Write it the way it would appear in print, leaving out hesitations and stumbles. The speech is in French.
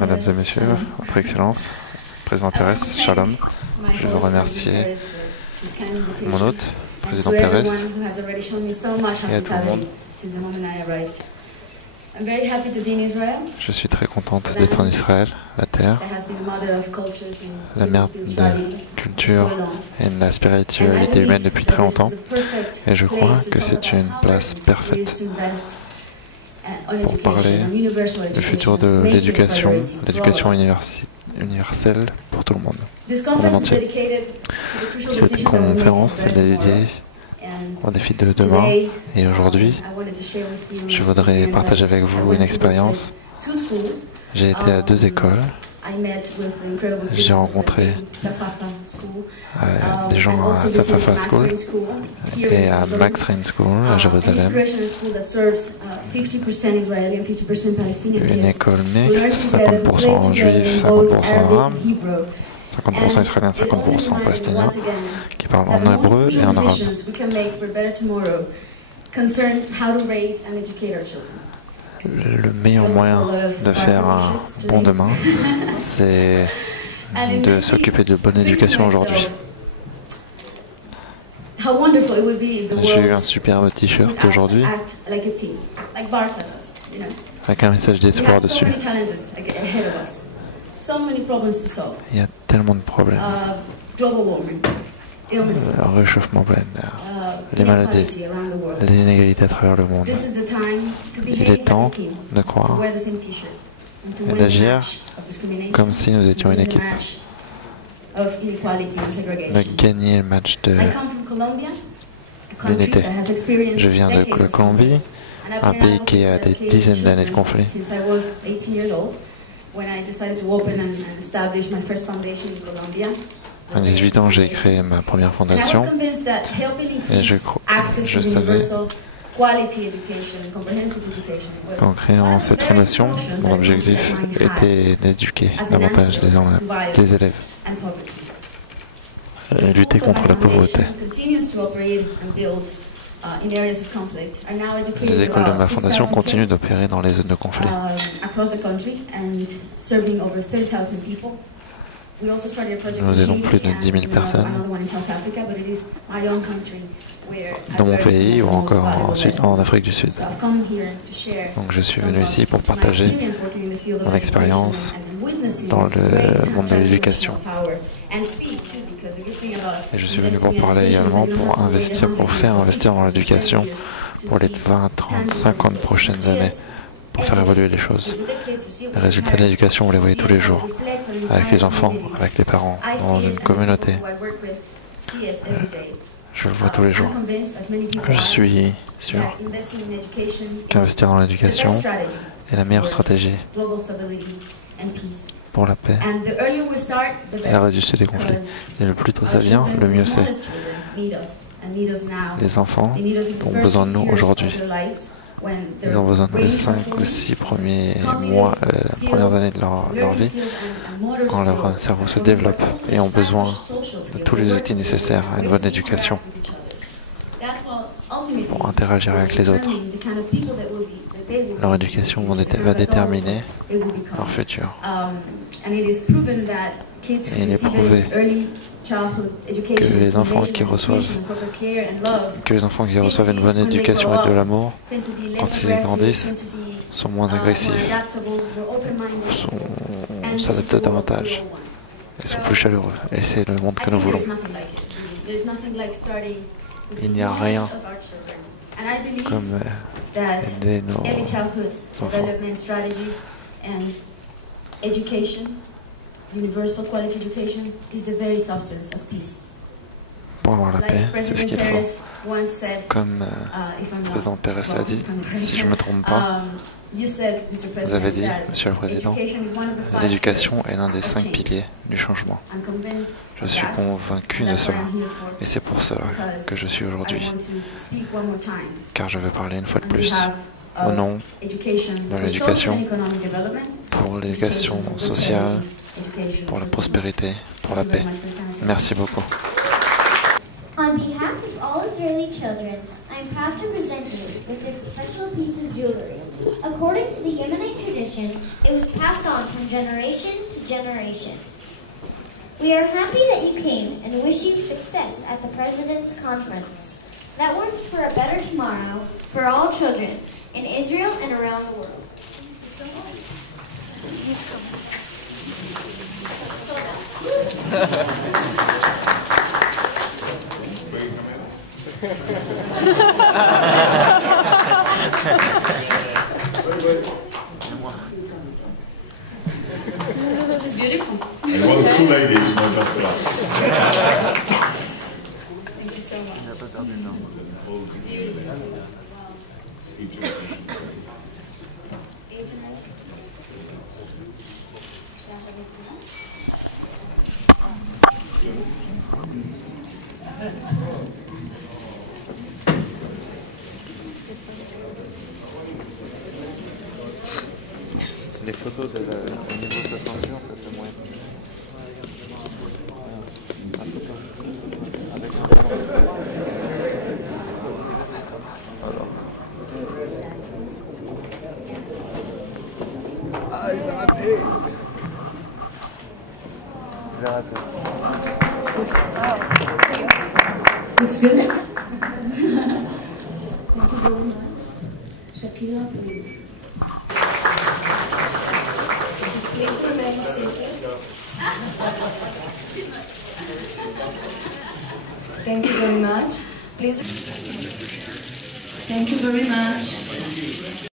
Mesdames et messieurs, Votre Excellence, Président Pérez, Shalom, je veux remercier mon hôte, Président Pérez, et à tout le monde. Je suis très contente d'être en Israël, la terre, la mère de la culture et de la spiritualité humaine depuis très longtemps. Et je crois que c'est une place parfaite pour parler du futur de l'éducation, l'éducation universelle pour tout le monde, pour le monde entier. Cette conférence est dédiée au défi de demain et aujourd'hui, je voudrais partager avec vous une expérience. J'ai été à 2 écoles. J'ai rencontré des gens à Safafa School et à Max Rein School à Jérusalem. Une école mixte, 50% juifs, 50% arabes, 50% israéliens, 50% palestiniens, qui parlent en hébreu et en arabe. Le meilleur moyen de faire un bon demain, c'est de s'occuper de bonne éducation aujourd'hui. J'ai eu un superbe t-shirt aujourd'hui avec un message d'espoir dessus. Il y a tellement de problèmes. Le réchauffement planétaire, les maladies, les inégalités à travers le monde. Il est temps de croire et d'agir comme si nous étions une équipe, de gagner le match de l'unité. Je viens de la Colombie, un pays qui a des dizaines d'années de conflits. À 18 ans, j'ai créé ma première fondation et je savais qu'en créant cette fondation, mon objectif était d'éduquer davantage les élèves et lutter contre la pauvreté. Les écoles de ma fondation continuent d'opérer dans les zones de conflit. Nous aidons plus de 10 000 personnes dans mon pays ou encore en Afrique du Sud. Donc je suis venu ici pour partager mon expérience dans le monde de l'éducation. Et je suis venu pour parler également, pour faire investir dans l'éducation pour les 20, 30, 50 prochaines années, pour faire évoluer les choses. Les résultats de l'éducation, vous les voyez tous les jours, avec les enfants, avec les parents, dans une communauté. Je le vois tous les jours. Je suis sûr qu'investir dans l'éducation est la meilleure stratégie pour la paix et la réduction des conflits. Et le plus tôt ça vient, le mieux c'est. Les enfants ont besoin de nous aujourd'hui. Ils ont besoin de 5 ou 6 premiers mois, premières années de leur vie, quand leur cerveau se développe et ont besoin de tous les outils nécessaires à une bonne éducation pour interagir avec les autres. Leur éducation va déterminer leur futur. Et il est prouvé que les enfants qui reçoivent une bonne éducation et de l'amour, quand ils grandissent, sont moins agressifs, s'adaptent davantage et sont plus chaleureux. Et c'est le monde que nous voulons. Il n'y a rien comme aider nos enfants. Pour avoir la paix, c'est ce qu'il faut. Comme le président Pérez l'a dit, si je ne me trompe pas, vous avez dit, Monsieur le Président, l'éducation est l'un des 5 piliers du changement. Je suis convaincu de cela, et c'est pour cela que je suis aujourd'hui, car je veux parler une fois de plus au nom de l'éducation, pour l'éducation sociale, pour la prospérité, pour la paix. Merci beaucoup. On behalf of all Israeli children, I am proud to present you with this special piece of jewelry According to the Yemenite tradition, it was passed on from generation to generation. We are happy that you came and wish you success at the President's Conference that works for a better tomorrow for all children in Israel and around the world. This is beautiful. I want two ladies, not just one. Thank you so much. Les photos au niveau de sa ceinture, ça fait moins. Avec un plan. Alors. Ah, je l'ai raté. Je l'ai raté. Looks good. Thank you very much. Shakira, please. Please remain seated. Thank you very much. Please. Thank you very much.